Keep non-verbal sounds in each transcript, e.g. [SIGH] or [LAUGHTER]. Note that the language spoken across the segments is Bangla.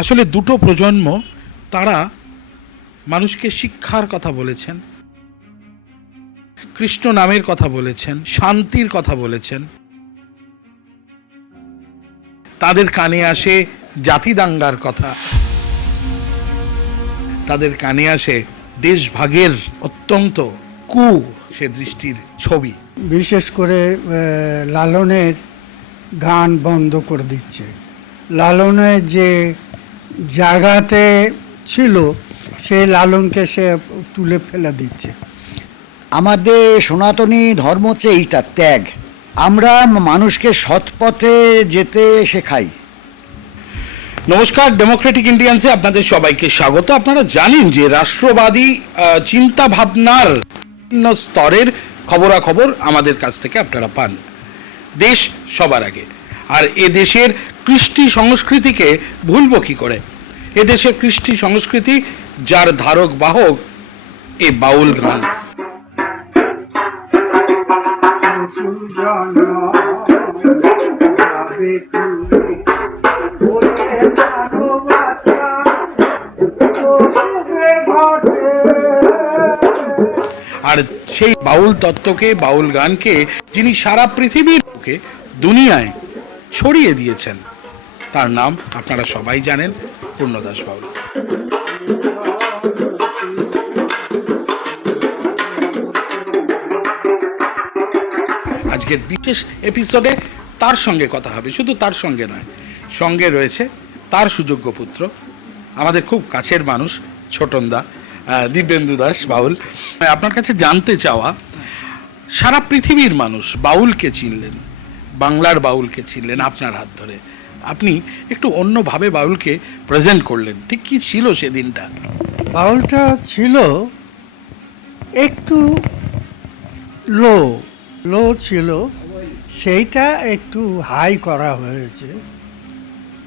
আসলে দুটো প্রজন্ম তারা মানুষকে শিক্ষার কথা বলেছেন, কৃষ্ণ নামের কথা বলেছেন, শান্তির কথা বলেছেন। তাদের কানে আসে জাতি দাঙ্গার কথা। তাদের কানে আসে দেশভাগের অত্যন্ত কু সে দৃষ্টির ছবি। বিশেষ করে লালনের গান বন্ধ করে দিচ্ছে। লালনের যে জায়গাতে ছিল সেই লালনকে সে তুলে ফেলে দিচ্ছে। আমাদের সনাতনী ধর্ম হচ্ছে এইটা ত্যাগ। আমরা মানুষকে সৎপথে যেতে শেখাই। নমস্কার ডেমোক্রেটিক ইন্ডিয়ান্সে আপনাদের সবাইকে স্বাগত। আপনারা জানেন যে রাষ্ট্রবাদী চিন্তা ভাবনার বিভিন্ন স্তরের খবরাখবর আমাদের কাছ থেকে আপনারা পান। দেশ সবার আগে। আর এ দেশের কৃষ্টি সংস্কৃতিকে ভুলবো কি করে? এ দেশের কৃষ্টি সংস্কৃতি, যার ধারক বাহক এ বাউল গান। আর সেই বাউল তত্ত্বকে, বাউল গানকে, যিনি সারা পৃথিবীর দুনিয়ায় ছড়িয়ে দিয়েছেন। তার নাম আপনারা সবাই জানেন, পূর্ণদাস বাউল। আজকের বিশেষ এপিসোডে তার সঙ্গে কথা হবে, শুধু তার সঙ্গে নয়, সঙ্গে রয়েছে তার সুযোগ্য পুত্র, আমাদের খুব কাছের মানুষ, ছোটনদা দিব্যেন্দু দাস বাউল। আপনার কাছে জানতে চাওয়া, সারা পৃথিবীর মানুষ বাউলকে চিনলেন। বাংলার বাউলকে ছিলেন আপনার হাত ধরে। আপনি একটু অন্যভাবে বাউলকে প্রেজেন্ট করলেন। ঠিক কি ছিল সেদিনটা? বাউলটা ছিল একটু লো লো ছিল। সেইটা একটু হাই করা হয়েছে।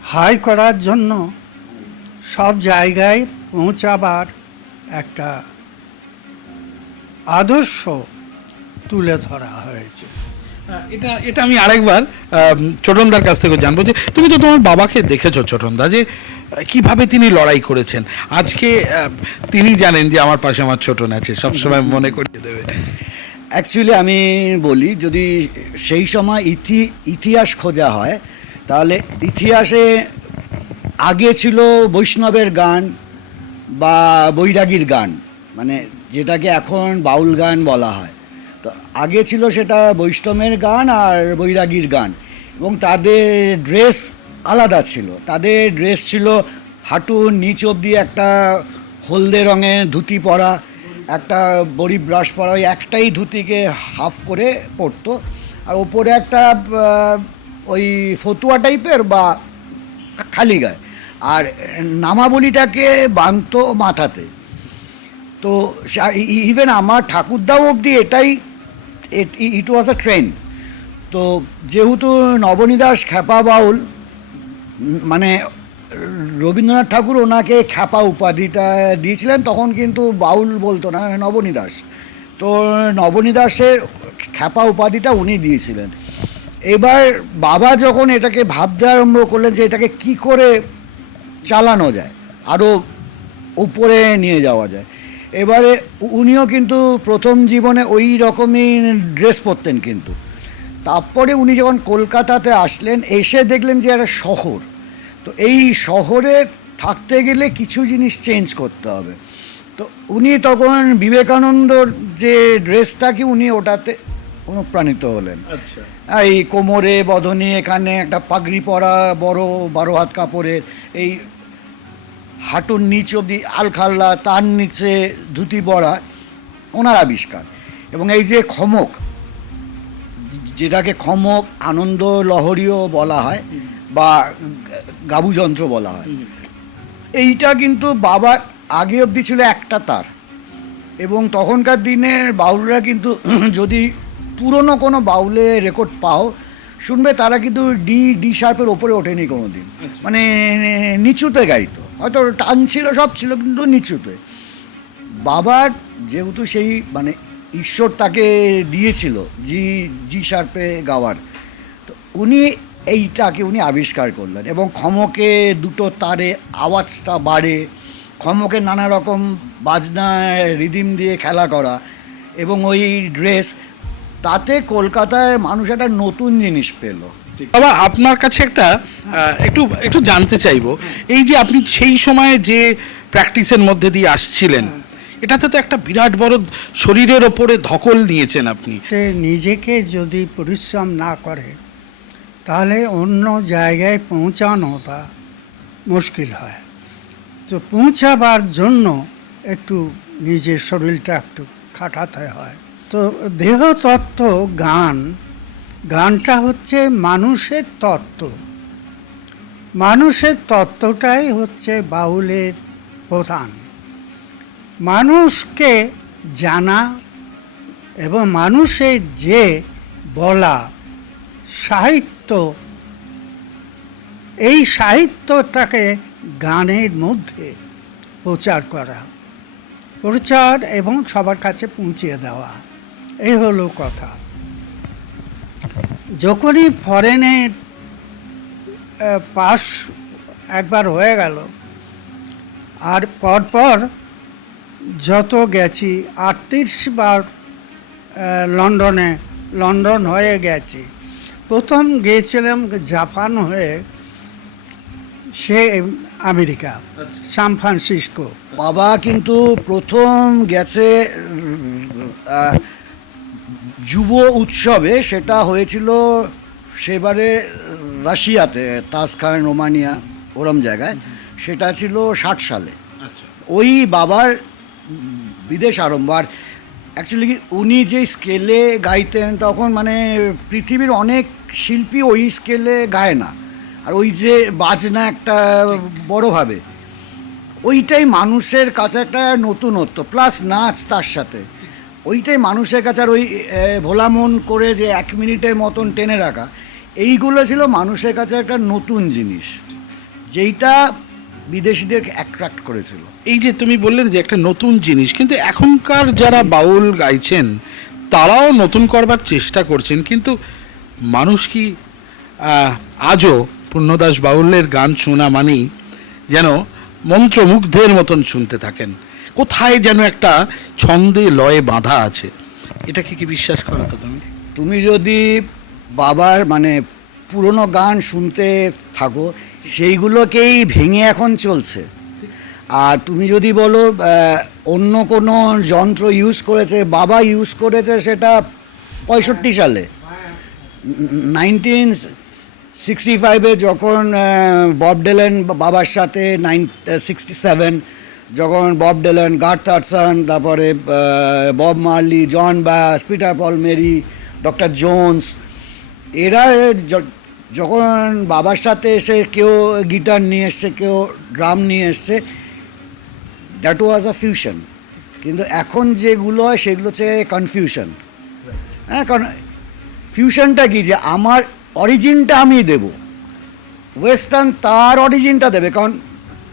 হাই করার জন্য সব জায়গায় পৌঁছাবার একটা আদর্শ তুলে ধরা হয়েছে। এটা এটা আমি আরেকবার ছোটনদার কাছ থেকে জানব যে তুমি তো তোমার বাবাকে দেখেছ, ছোটনদা, যে কীভাবে তিনি লড়াই করেছেন? আজকে তিনি জানেন যে আমার পাশে আমার ছোটন আছে, সবসময় মনে করিয়ে দেবে। অ্যাকচুয়ালি আমি বলি, যদি সেই সময় ইতি, ইতিহাস খোঁজা হয়, তাহলে ইতিহাসে আগে ছিল বৈষ্ণবের গান বা বৈরাগীর গান মানে যেটাকে এখন বাউল গান বলা হয়। তো আগে ছিল সেটা বৈষ্ণবের গান আর বৈরাগীর গান এবং তাদের ড্রেস আলাদা ছিল। তাদের ড্রেস ছিল হাঁটুর নিচ অবধি একটা হলদে রঙের ধুতি পরা, একটা বড়ি ব্রাশ পরা, ওই একটাই ধুতিকে হাফ করে পরতো। আর ওপরে একটা ওই ফতুয়া টাইপের বা খালি গায়ে। আর নামাবলিটাকে বাঁধতো মাথাতে। তো ইভেন আমার ঠাকুরদাও অবধি এটাই ইট ওয়াজ আ ট্রেন তো যেহেতু নবনীদাস খ্যাপা বাউল মানে রবীন্দ্রনাথ ঠাকুর ওনাকে খ্যাপা উপাধিটা দিয়েছিলেন, তখন কিন্তু বাউল বলতো না নবনীদাস তো নবনীদাসের খ্যাপা উপাধিটা উনি দিয়েছিলেন। এবার বাবা যখন এটাকে ভাবতে আরম্ভ করলেন যে এটাকে কি করে চালানো যায় আরও উপরে নিয়ে যাওয়া যায় এবারে উনিও কিন্তু প্রথম জীবনে ওই রকমই ড্রেস পরতেন কিন্তু। তারপরে উনি যখন কলকাতাতে আসলেন এসে দেখলেন যে একটা শহর। তো এই শহরে থাকতে গেলে কিছু জিনিস চেঞ্জ করতে হবে। তো উনি তখন বিবেকানন্দর যে ড্রেসটাকে উনি ওটাতে অনুপ্রাণিত হলেন। আচ্ছা। এই কোমরে বদনে এখানে একটা পাগড়ি পরা বড় বারো হাত কাপড়ের এই হাঁটুর নিচ অব্দি আলখাল্লা তার নিচে ধুতি পরা ওনার আবিষ্কার। এবং এই যে খমক যেটাকে খমক আনন্দ লহরীও বলা হয় বা গাবু যন্ত্র বলা হয়। এইটা কিন্তু বাবা আগে অবধি ছিল একটা তার। এবং তখনকার দিনের বাউলরা কিন্তু [CLEARS THROAT] যদি পুরনো কোনো বাউলে রেকর্ড পাও শুনবে তারা কিন্তু ডি ডি শার্পের ওপরে ওঠেনি কোনো দিন মানে নিচুতে গাইতো। হয়তো টান ছিল, সব ছিল, কিন্তু নিচুতে বাবার যেহেতু সেই মানে ঈশ্বর তাকে দিয়েছিল, জি জি শার্পে গাওয়ার, তো উনি এইটাকে উনি আবিষ্কার করলেন এবং খমকে দুটো তারে আওয়াজটা বাড়ে, খমকে নানা রকম বাজনায় রিদিম দিয়ে খেলা করা এবং ওই ড্রেস, তাতে কলকাতায় মানুষ একটা নতুন জিনিস পেল। বাবা, আপনার কাছে একটা একটু একটু জানতে চাইব। এই যে আপনি সেই সময়ে যে প্র্যাকটিসের মধ্যে দিয়ে আসছিলেন, এটাতে তো একটা বিরাট বড় শরীরের ওপরে ধকল নিয়েছেন আপনি। নিজেকে যদি পরিশ্রম না করে, তাহলে অন্য জায়গায় পৌঁছানোটা মুশকিল হয়। তো পৌঁছাবার জন্য একটু নিজের শরীরটা একটু খাটাতে হয়। তো দেহতত্ত্ব, গান গানটা হচ্ছে মানুষের তত্ত্ব। মানুষের তত্ত্বটাই হচ্ছে বাউলের প্রধান। মানুষকে জানা এবং মানুষের যে বলা সাহিত্য, এই সাহিত্যটাকে গানের মধ্যে প্রচার করা, প্রচার এবং সবার কাছে পৌঁছে দেওয়া এই হলো কথা। যখনই ফরেনে পাস একবার হয়ে গেল আর পরপর যত গেছি আটত্রিশ বার লন্ডনে লন্ডন হয়ে গেছি। প্রথম গিয়েছিলাম জাপান হয়ে সে আমেরিকা সান ফ্রান্সিসকো। বাবা কিন্তু প্রথম গেছে যুব উৎসবে সেটা হয়েছিল সেবারে রাশিয়াতে তাসখান রোমানিয়া ওরম জায়গায়। সেটা ছিল ষাট সালে। ওই বাবার বিদেশ আরম্ভ। আর অ্যাকচুয়ালি কি উনি যে স্কেলে গাইতেন তখন মানে পৃথিবীর অনেক শিল্পী ওই স্কেলে গায় না। আর ওই যে বাজনা একটা বড়োভাবে ওইটাই মানুষের কাছে একটা নতুনত্ব প্লাস নাচ তার সাথে। ওইটাই মানুষের কাছে আর ওই এ, ভোলা মন করে যে এক মিনিটের মতন টেনে রাখা এইগুলো ছিল মানুষের কাছে একটা নতুন জিনিস যেইটা বিদেশিদেরকে অ্যাট্রাক্ট করেছিল। এই যে তুমি বললে যে একটা নতুন জিনিস কিন্তু এখনকার যারা বাউল গাইছেন তারাও নতুন করবার চেষ্টা করছেন কিন্তু মানুষ কি আজও পূর্ণদাস বাউলের গান শোনা মানেই যেন মন্ত্রমুগ্ধের মতন শুনতে থাকেন। কোথায় যেন একটা ছন্দে লয়ে বাঁধা আছে। এটাকে কি বিশ্বাস করো তো তুমি? তুমি যদি বাবার মানে পুরনো গান শুনতে থাকো, সেইগুলোকেই ভেঙে এখন চলছে। আর তুমি যদি বলো অন্য কোনো যন্ত্র ইউজ করেছে, বাবা ইউজ করেছে সেটা পঁয়ষট্টি সালে। নাইনটিন সিক্সটি ফাইভে যখন বব ডেলেন বাবার সাথে নাইন সিক্সটি সেভেন যখন বব ডেলেন গার্ড থার্সন তারপরে Bob Marley, Joan Baez, Peter Paul Mary, doctor Jones, এরা যখন বাবার সাথে এসে কেউ গিটার নিয়ে এসছে, কেউ ড্রাম নিয়ে এসছে দ্যাট ওয়াজ আ ফিউশন কিন্তু এখন যেগুলো হয়, সেগুলো হচ্ছে কনফিউশন হ্যাঁ কারণ ফিউশনটা কি? যে আমার অরিজিনটা আমি দেব। ওয়েস্টার্ন তার অরিজিনটা দেবে, কারণ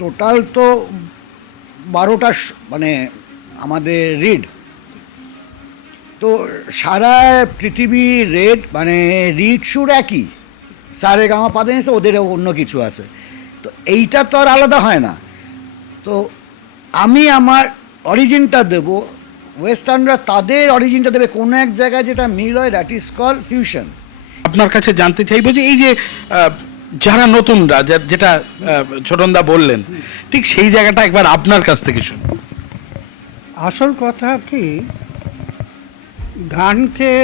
টোটাল তো বারোটা মানে আমাদের রিড। তো সারা পৃথিবী রেড মানে রিড সুর একই। সারে গামা পাদে এসে ওদের অন্য কিছু আছে। তো এইটা তো আর আলাদা হয় না। তো আমি আমার অরিজিনটা দেব, ওয়েস্টার্নরা তাদের অরিজিনটা দেবে কোনো এক জায়গায় যেটা মিল হয় দ্যাট ইজ কল ফিউশন আপনার কাছে জানতে চাইব যে এই যে যারা নতুনরা যেটা ছোটনদা বললেন, ঠিক সেই জায়গাটা একবার আপনার কাছ থেকে শুনুন। আসল কথা কি, গানকে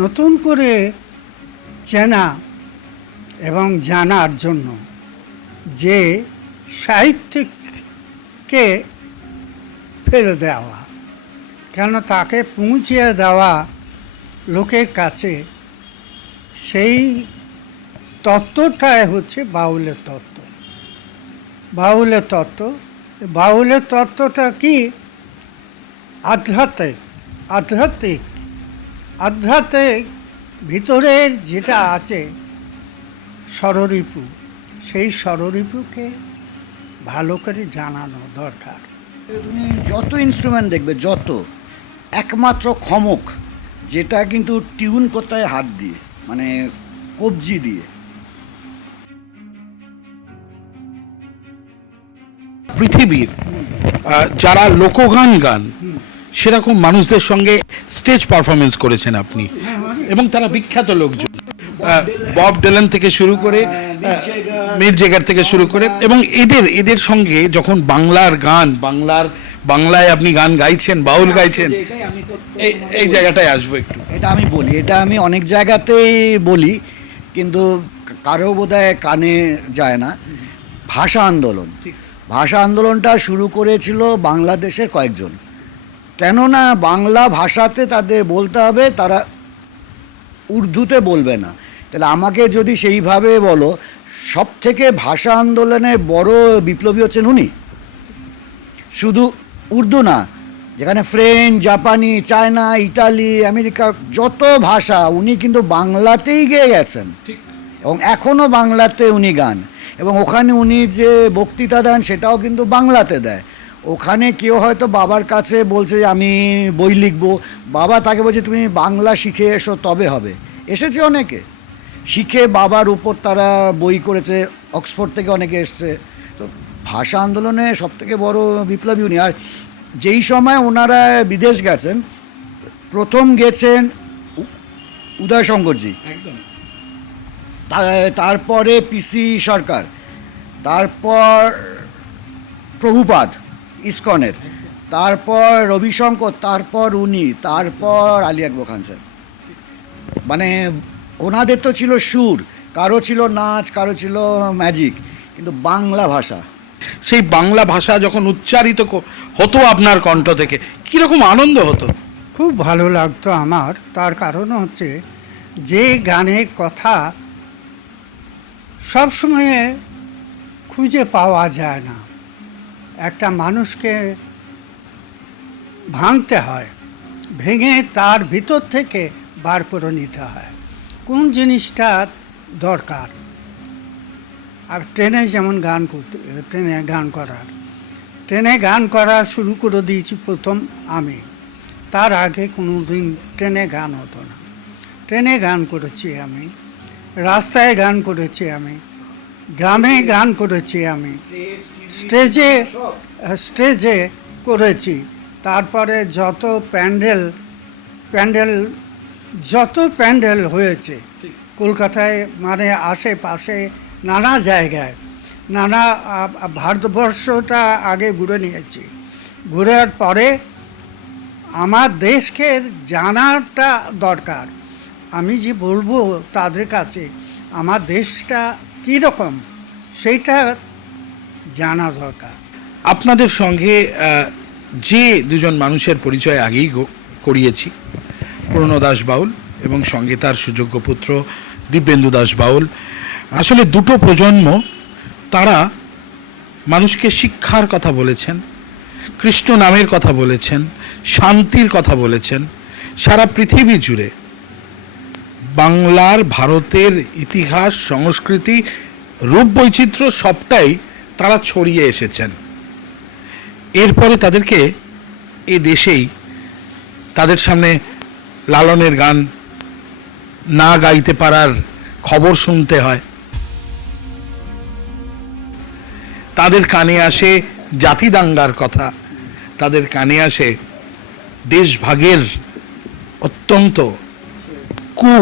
নতুন করে চেনা এবং জানার জন্য যে সাহিত্যিককে ফেলে দেওয়া, কেন তাকে পৌঁছিয়ে দেওয়া লোকের কাছে সেই তত্ত্বটাই হচ্ছে বাউলের তত্ত্ব। বাউলের তত্ত্ব, বাউলের তত্ত্বটা কি? আধ্যাত্মিক আধ্যাত্মিক আধ্যাত্মিক ভিতরের যেটা আছে, স্বররিপু, সেই স্বররিপুকে ভালো করে জানানো দরকার। তুমি যত ইনস্ট্রুমেন্ট দেখবে, যত, একমাত্র খমক, যেটা কিন্তু টিউন করতে হাত দিয়ে মানে কবজি দিয়ে। পৃথিবীর যারা লোকগান গান সেরকম মানুষদের সঙ্গে স্টেজ পারফরমেন্স করেছেন আপনি। এবং তারা বিখ্যাত লোকজন। বব ডেলেন থেকে শুরু করে মির জেগার থেকে শুরু করে এবং এদের এদের সঙ্গে যখন বাংলার গান বাংলার বাংলায় আপনি গান গাইছেন বাউল গাইছেন এই জায়গাটায় আসব একটু। এটা আমি বলি এটা আমি অনেক জায়গাতেই বলি কিন্তু কারও বোধহয় কানে যায় না। ভাষা আন্দোলন। ভাষা আন্দোলনটা শুরু করেছিল বাংলাদেশের কয়েকজন। কেননা বাংলা ভাষাতে তাদের বলতে হবে তারা উর্দুতে বলবে না। তাহলে আমাকে যদি সেইভাবে বলো সব থেকে ভাষা আন্দোলনে বড় বিপ্লবী হচ্ছেন উনি। শুধু উর্দু না যেখানে ফ্রেঞ্চ জাপানি চায়না ইটালি আমেরিকা যত ভাষা উনি কিন্তু বাংলাতেই গেয়ে গেছেন। এবং এখনও বাংলাতে উনি গান। এবং ওখানে উনি যে বক্তৃতা দেন সেটাও কিন্তু বাংলাতে দেয়। ওখানে কেউ হয়তো বাবার কাছে বলছে আমি বই লিখব। বাবা তাকে বলছে, তুমি বাংলা শিখে এসো, তবে হবে। এসেছে অনেকে। শিখে বাবার উপর তারা বই করেছে, অক্সফোর্ড থেকে অনেকে এসছে। তো ভাষা আন্দোলনে সব থেকে বড় বিপ্লবী উনি। আর যেই সময় ওনারা বিদেশ গেছেন, প্রথম গেছেন উদয়শঙ্করজি। একদম। তারপরে পিসি সরকার তারপর প্রভুপাদ ইসকনের তারপর রবিশঙ্কর তারপর উনি তারপর আলী আকবর খান স্যার। মানে ওনাদের তো ছিল সুর কারও ছিল নাচ কারও ছিল ম্যাজিক কিন্তু বাংলা ভাষা। সেই বাংলা ভাষা যখন উচ্চারিত হতো আপনার কণ্ঠ থেকে কীরকম আনন্দ হতো? খুব ভালো লাগতো আমার তার কারণ হচ্ছে যে গানের কথা সবসময়ে খুঁজে পাওয়া যায় না। একটা মানুষকে ভাঙতে হয়, ভেঙে তার ভিতর থেকে বার করে নিতে হয়। কোন জিনিসটা দরকার? আর ট্রেনে যেমন গান করতে, ট্রেনে গান করার। ট্রেনে গান করা শুরু করে দিয়েছি প্রথম আমি। তার আগে কোনো দিন ট্রেনে গান হতো না। ট্রেনে গান করেছি আমি। রাস্তায় গান করেছি আমি, গ্রামে গান করেছি আমি, স্টেজে স্টেজে করেছি। তারপরে যত প্যান্ডেল প্যান্ডেল, যত প্যান্ডেল হয়েছে কলকাতায় মানে আশেপাশে, নানা জায়গায়, নানা ভারতবর্ষটা আগে ঘুরে নিয়েছি। ঘুরার পরে আমার দেশকে জানাটা দরকার। আমি যে বলব তাদের কাছে, আমার দেশটা কীরকম সেইটা জানা দরকার। আপনাদের সঙ্গে যে দুজন মানুষের পরিচয় আগেই করিয়েছি পূর্ণ দাস বাউল এবং সঙ্গে তার সুযোগ্য পুত্র দিব্যেন্দু দাস বাউল। আসলে দুটো প্রজন্ম, তারা মানুষকে শিক্ষার কথা বলেছেন, কৃষ্ণ নামের কথা বলেছেন, শান্তির কথা বলেছেন, সারা পৃথিবী জুড়ে বাংলার, ভারতের ইতিহাস, সংস্কৃতি রূপ বৈচিত্র্য সবটাই তারা ছড়িয়ে এসেছেন। এরপরে তাদেরকে এ দেশেই তাদের সামনে লালনের গান না গাইতে পারার খবর শুনতে হয়। তাদের কানে আসে জাতি দাঙ্গার কথা। তাদের কানে আসে দেশভাগের অত্যন্ত কু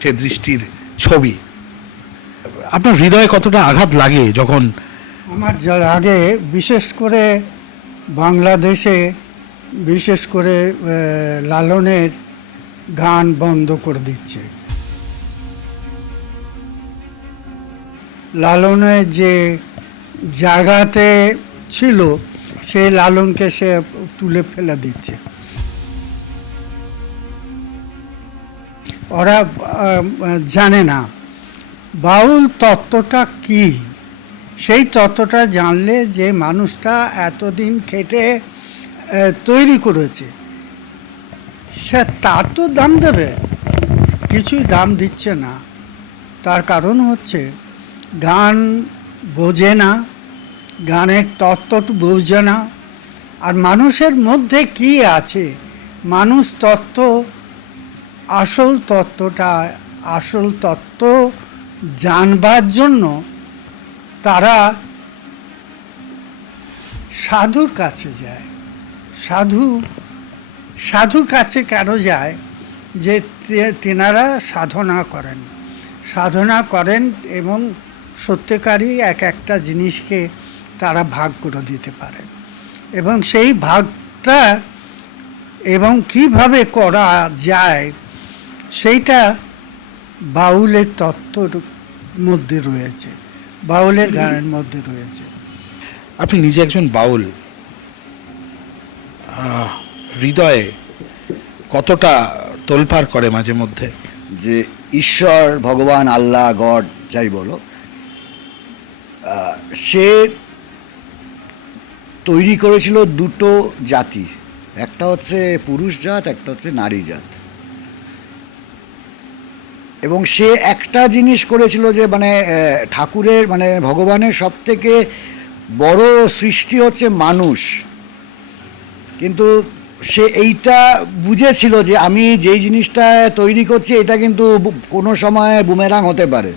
সে দৃষ্টির ছবি। আপনার হৃদয়ে কতটা আঘাত লাগে যখন আমার যার আগে বিশেষ করে বাংলাদেশে, বিশেষ করে লালনের গান বন্ধ করে দিচ্ছে। লালনের যে জায়গাতে ছিল, সেই লালনকে সে তুলে ফেলে দিচ্ছে। ওরা জানে না। বাউল তত্ত্বটা কী? সেই তত্ত্বটা জানলে যে মানুষটা এতদিন খেটে তৈরি করেছে, সে তার তো দাম দেবে, কিছুই দাম দিচ্ছে না। তার কারণ হচ্ছে, গান বোঝে না, গানের তত্ত্ব বোঝে না, আর মানুষের মধ্যে কি আছে? মানুষ তত্ত্ব আসল তত্ত্বটা, আসল তত্ত্ব জানবার জন্য তারা সাধুর কাছে যায়। সাধু, সাধুর কাছে কেন যায়? যে তেনারা সাধনা করেন। সাধনা করেন এবং সত্যিকারই এক একটা জিনিসকে তারা ভাগ করে দিতে পারে। এবং সেই ভাগটা এবং কীভাবে করা যায় সেইটা বাউলের তত্ত্বর মধ্যে রয়েছে বাউলের গানের মধ্যে রয়েছে। আপনি নিজে একজন বাউল হৃদয়ে কতটা তোলপাড় করে মাঝে মধ্যে? যে ঈশ্বর ভগবান আল্লাহ গড যাই বলো সে তৈরি করেছিল দুটো জাতি একটা হচ্ছে পুরুষ জাত একটা হচ্ছে নারী জাত। এবং সে একটা জিনিস করেছিল যে মানে ঠাকুরের মানে ভগবানের সব থেকে বড় সৃষ্টি হচ্ছে মানুষ। কিন্তু সে এইটা বুঝেছিল যে, আমি যেই জিনিসটা তৈরি করছি, এটা কিন্তু কোনো সময় বুমেরাং হতে পারে।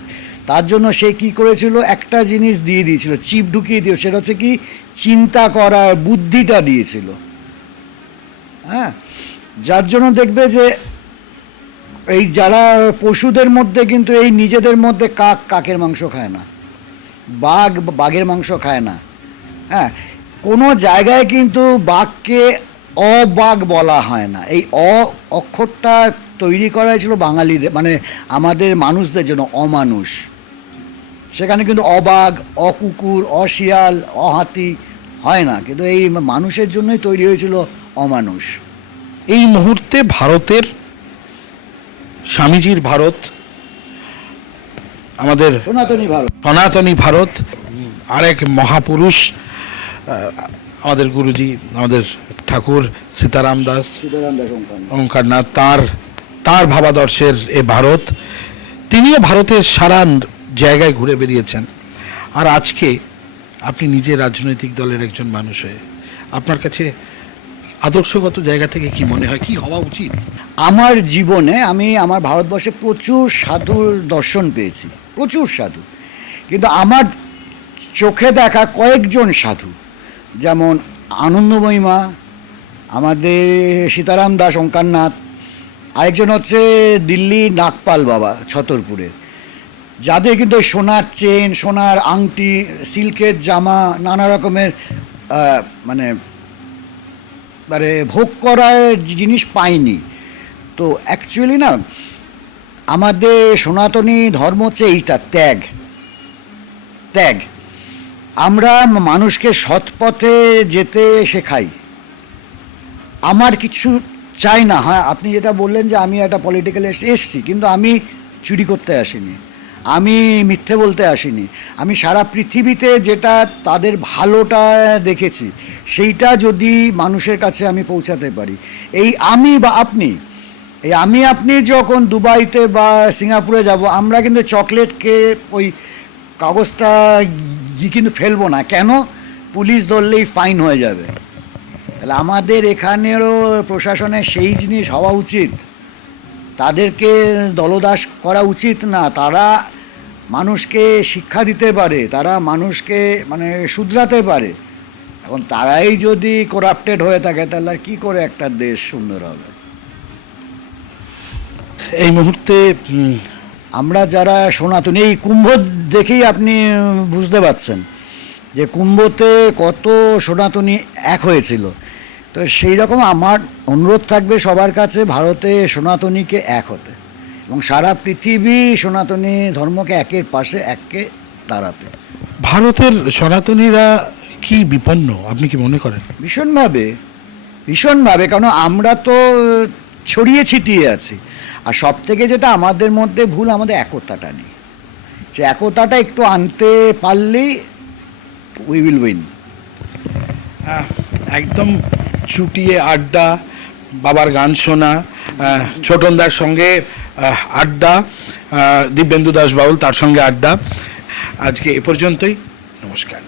তার জন্য সে কি করেছিল? একটা জিনিস দিয়ে দিয়েছিল, চিপ ঢুকিয়ে দিয়েছিল, সেটা হচ্ছে কি, চিন্তা করার বুদ্ধিটা দিয়েছিল। হ্যাঁ? যার জন্য দেখবে যে এই যারা পশুদের মধ্যে কিন্তু এই নিজেদের মধ্যে কাক কাকের মাংস খায় না। বাঘ বাঘের মাংস খায় না। হ্যাঁ কোনো জায়গায় কিন্তু বাঘকে অবাঘ বলা হয় না। এই অ অক্ষরটা তৈরি করা হয়েছিল বাঙালিদের মানে আমাদের মানুষদের জন্য অমানুষ। সেখানে কিন্তু অবাঘ, অকুকুর, অশিয়াল, অহাতি হয় না। কিন্তু এই মানুষের জন্যই তৈরি হয়েছিল অমানুষ। এই মুহূর্তে ভারতের স্বামীজির ভারত আমাদের সনাতনী ভারত। সনাতনী ভারত আরেক মহাপুরুষ আমাদের গুরুজি আমাদের ঠাকুর সীতারাম দাস। ওঙ্কারনাথ তার তার ভাবাদর্শের এ ভারত। তিনিও ভারতের সারা জায়গায় ঘুরে বেরিয়েছেন আর আজকে আপনি নিজে রাজনৈতিক দলের একজন মানুষ হয়ে আপনার কাছে আদর্শগত জায়গা থেকে কি মনে হয়? কি হওয়া উচিত? আমার জীবনে আমি আমার ভারতবর্ষে প্রচুর সাধুর দর্শন পেয়েছি, প্রচুর সাধু। কিন্তু আমার চোখে দেখা কয়েকজন সাধু, যেমন আনন্দময়ী মা, আমাদের সীতারাম দাস ওঙ্কারনাথ আরেকজন হচ্ছে দিল্লি নাগপাল বাবা ছতরপুরের যাদের কিন্তু সোনার চেন, সোনার আংটি, সিল্কের জামা, নানা রকমের মানে মানে ভোগ করার জিনিস পাইনি। তো অ্যাকচুয়ালি না, আমাদের সনাতনী ধর্ম হচ্ছে এইটা, ত্যাগ। ত্যাগ। আমরা মানুষকে সৎ পথে যেতে শেখাই। আমার কিছু চাই না। হ্যাঁ আপনি যেটা বললেন যে আমি একটা পলিটিক্যাল এসেছি, কিন্তু আমি চুরি করতে আসিনি। আমি মিথ্যে বলতে আসিনি। আমি সারা পৃথিবীতে যেটা তাদের ভালোটা দেখেছি, সেইটা যদি মানুষের কাছে আমি পৌঁছাতে পারি। এই আমি বা আপনি, এই আমি আপনি যখন দুবাইতে বা সিঙ্গাপুরে যাব, আমরা কিন্তু চকলেটকে ওই কাগজটা কিন্তু ফেলব না। কেন? পুলিশ ধরলেই ফাইন হয়ে যাবে। তাহলে আমাদের এখানেরও প্রশাসনের সেই জিনিস হওয়া উচিত। তাদেরকে দলদাস করা উচিত না। তারা মানুষকে শিক্ষা দিতে পারে তারা মানুষকে মানে শুধরাতে পারে। এখন তারাই যদি করাপ্টেড হয়ে থাকে তাহলে আর কী করে একটা দেশ সুন্দর হবে? এই মুহূর্তে আমরা যারা সনাতনী এই কুম্ভ দেখেই আপনি বুঝতে পারছেন যে কুম্ভতে কত সনাতনী এক হয়েছিল। তো সেই রকম আমার অনুরোধ থাকবে সবার কাছে ভারতে সনাতনীকে এক হতে এবং সারা পৃথিবী সনাতনী ধর্মকে একের পাশে এককে দাঁড়াতে। ভারতের সনাতনীরা কি বিপন্ন আপনি কি মনে করেন? ভীষণভাবে ভীষণভাবে কারণ আমরা তো ছড়িয়ে ছিটিয়ে আছি। আর সব থেকে যেটা আমাদের মধ্যে ভুল আমাদের একতাটা নেই। সে একতাটা একটু আনতে পারলেই উই উইল উইন একদম চুটিয়ে আড্ডা, বাবার গান শোনা ছোটনদার সঙ্গে আড্ডা দিব্যেন্দু দাস বাউল তার সঙ্গে আড্ডা। আজকে এ পর্যন্তই। নমস্কার।